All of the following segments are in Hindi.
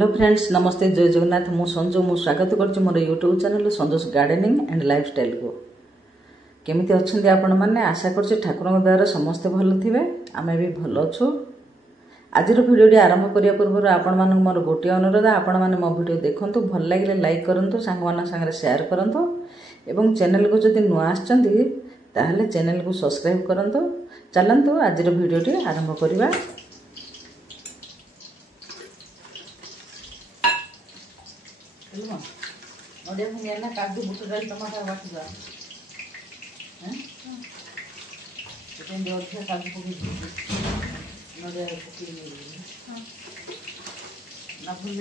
हेलो फ्रेंड्स, नमस्ते, जय जगन्नाथ। मु संजू मु स्वागत करुच्ची मोर YouTube channel Sanjosh gardening and lifestyle को। केमिति अच्छे आपण मैंने आशा कर ठाकुर द्वारा समस्ते भल थे, आम भी भल अच्छु। आज भिडियोटी आरंभ करने पूर्व आपण मान मोर गोटे अनुरोध, आपण मैंने मो भिडियो देखूँ, भल लगे लाइक करूँ, सांग सागर सेयार करूँ एवं चैनल को जब नुआ आसले चैनल को सब्सक्राइब करूँ। चलतु आज भिडियोटी आरंभ करवा। नड़िया भंगिया ना काजू बुट डाल टमाटर बाटिदा अधिक काजू पकई नड़िया पकई ना भूल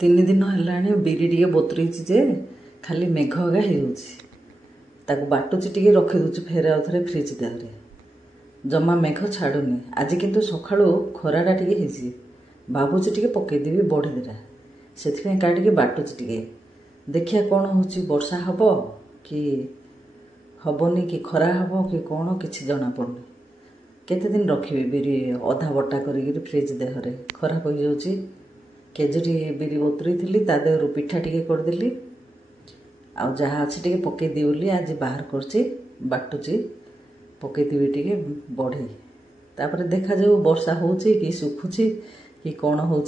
तीन दिन है बिरी टे बतुरी जे खाली मेघ आगा हो बाटुची टे रखीदे फेर आउ थे फ्रिज देहरे जमा मेघ छाड़ूनी। आज किंतु सका खराटा टे भावुची टे पकईदेवी बढ़ी देटा से टे बाटुची टे देखिया कौन हो वर्षा हम कि हेनी कि खरा हम कि कौन कि जना पड़नी। केते दिन रखी बिरी अधा बटा कर फ्रिज देहरे खराब हो जाऊँगी। केजी बिरी बतुरी थी देहर पिठा टे करदेली आउ जहाँ अच्छे टे पकईदी बोली आज बाहर कर बाटुची पकईदेवी टे बढ़ी तापर देखा जाऊ वर्षा हो कि सुखुची कि कौन हो।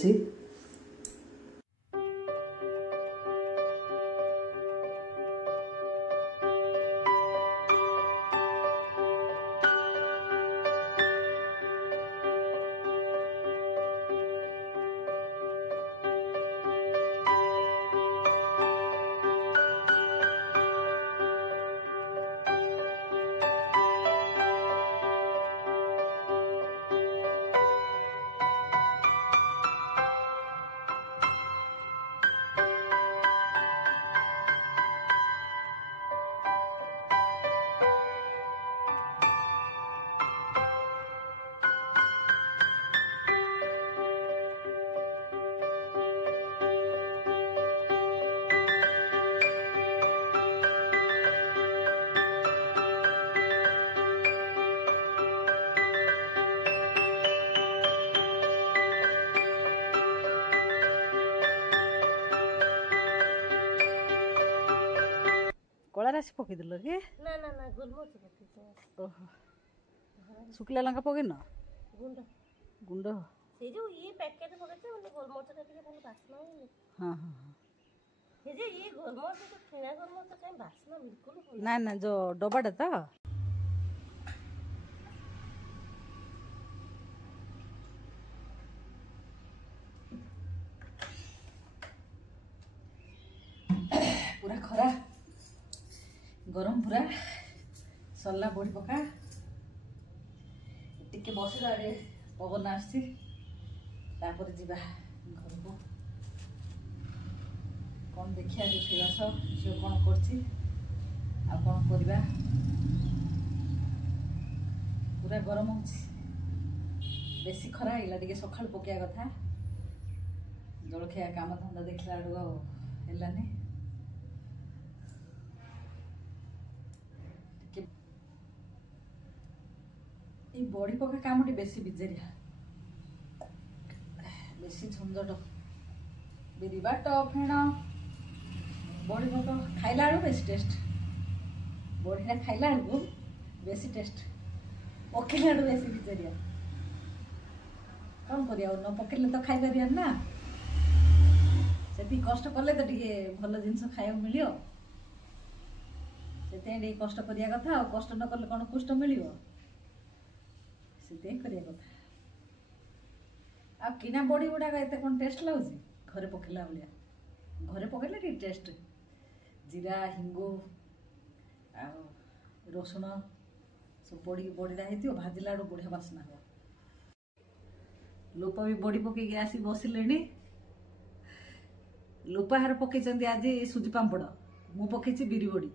ରାଶି ପକେଇଦେଲ କି? ନା ନା ନା ଗୋଲମରିଚ ପକେଇଛି। ଓହୋ ଶୁଖିଲା ଲଙ୍କା ପକେଇନ? ଗୁଣ୍ଡ ଗୁଣ୍ଡ ସେଇ ଯୋଉ ଇଏ ପ୍ୟାକେଟ ପକେଇଛି ମାନେ ଗୋଲମରିଚଟା ଟିକେ ଭଲ ବାସ୍ନା ହୁଏନି। ହଁ ହଁ ହଁ ଏ ଯେ ଇଏ ଗୋଲମରିଚ ଯୋଉ କିଣା ଗୋଲମରିଚ କାଇଁ ବାସ୍ନା ବିଲକୁଲ ଭଲ ନା ନା ଯୋଉ ଡବାଟା ତ पूरा खरा गरम पूरा सरला बड़ी पका टिके बसिला रे पवन आसी तापर जीवा घर को कौन देखिया रोषेईबास झील कौन करछि आ कौन करबा पूरा गरम होछि बेसी खरा आइला टिके सकाळ पकिया कथा जलखिया काम धंदा देखला आडू हेलानी बड़ी पका काम बेसी बिजेरिया बेसी झंझट बिरी बाट फेण बड़ी पका खाइला बेलू बेसी टेस्ट बड़ीटा खाइला बेलू बेसी टेस्ट पकेला बेसी बिजेरिया कौन करिया न पकेले तो खाई पारिया ना से कष्ट कले तो टे भल जिनस खाया मिलियो से कष्ट करिया कथा कष्ट न कले कौन पुष्ट मिलियो से करिया कथा आ किना बड़ी गुड़ाक एत कौन टेस्ट लगुच घरे पकेला भाया घरे पकेले टे टेस्ट जीरा हिंगु आ रसुण सब पड़ी बड़ीटा हो भाजिला बढ़िया बास्ना हो लोपा भी बड़ी पकईकि आसी बसिले लोपाहार पकई आज सुजी पांपड़ मु पकई बिरी बड़ी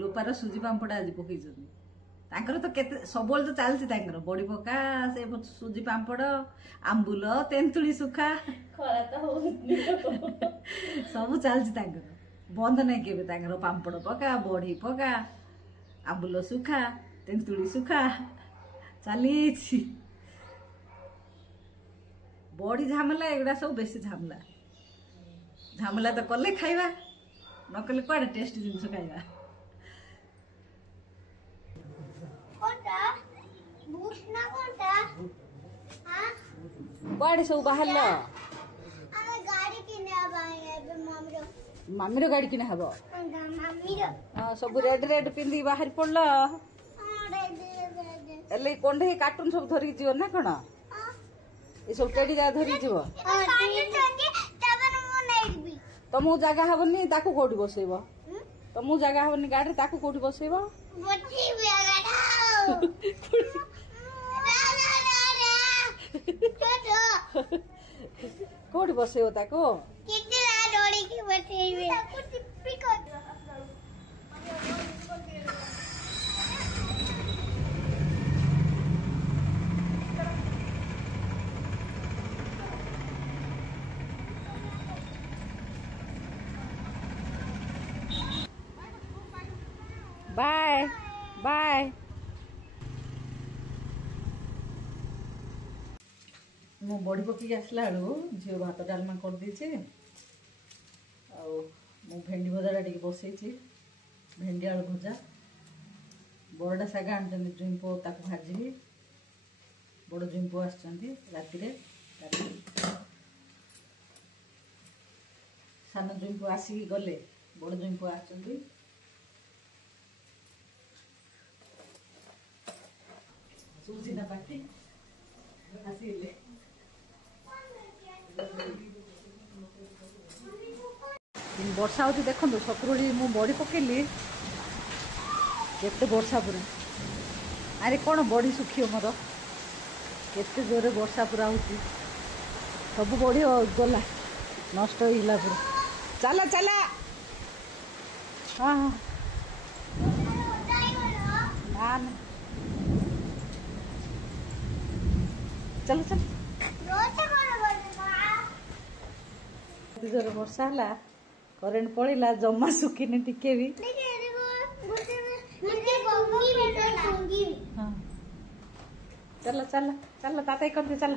लोपार सुजी पांपड़ आज पकई तो केते सब तो चलती बड़ी पका से सुजी पांपड़ आंबुल तेंतुली सुखा खरा तो सब चलती बंद नहीं के पांपड़ पका बड़ी पका आंबुल सुखा तेंतुली सुखा चली बड़ी झामेला एगुड़ा सब बेसी झामेला झामेला तो कले खाइबा न कले कुआडे टेस्ट जिनिस खाइबा कुआडे सब बाहर मामीर गाड़ी किने हब सब रेड रेड पिंदी बाहर पड़ल एले कंढे कार्टून सब धरिक जीव ना कौन ये सब टेडी जगह धरिक जीव तुमको जगह हबनी ताकू कोठी बसैब तुमको जगह हबनी गाड़ी ताकू कोठी बसैब कोठी बसैब ताकू बाय बाय मो बड़ी पकई आसला बेलू झील भात डालमा कर देचे भेंडी भजा टे बसई भेंडी आलू भजा बड़टा शाग आनी जुईंपो ताको भाजी बड़ जुईंपो आसती सान जुईंपो आसिक गले बड़ जुईंपो आसती सूचना पार्टी आसिले वर्षा होती देखो सकुड़ी मु बड़ी पकेली केते वर्षा पूरा अरे कौन बड़ी सुखी मोर केते जोरे वर्षा पूरा होती सब बड़ी गला नष्ट होगा पूरा चला चला हाँ हाँ ना चलो चल जोरे वर्षा है करेन्ट पड़ेगा जमा सुखी टिके भी हाँ चल चल चल ताता करते चल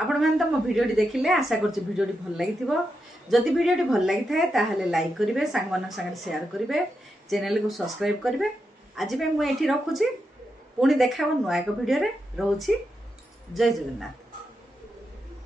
ଆପଣମାନେ ତ ମୋ ଭିଡ଼ିଓଟି ଦେଖିଲେ ଆଶା କରୁଛି ଭିଡ଼ିଓଟି ଭଲ ଲାଗିଥିବ। ଯଦି ଭିଡ଼ିଓଟି ଭଲ ଲାଗିଥାଏ ତାହେଲେ ଲାଇକ୍ କରିବେ, ସାଙ୍ଗମାନଙ୍କ ସାଙ୍ଗରେ ସେୟାର କରିବେ, ଚ୍ୟାନେଲକୁ ସବସ୍କ୍ରାଇବ୍ କରିବେ। ଆଜି ପାଇଁ ମୁଁ ଏଠି ରଖୁଛି, ପୁଣି ଦେଖା ହେବ ନୂଆ ଏକ ଭିଡ଼ିଓରେ। ରହୁଛି, ଜୟ ଜଗନ୍ନାଥ।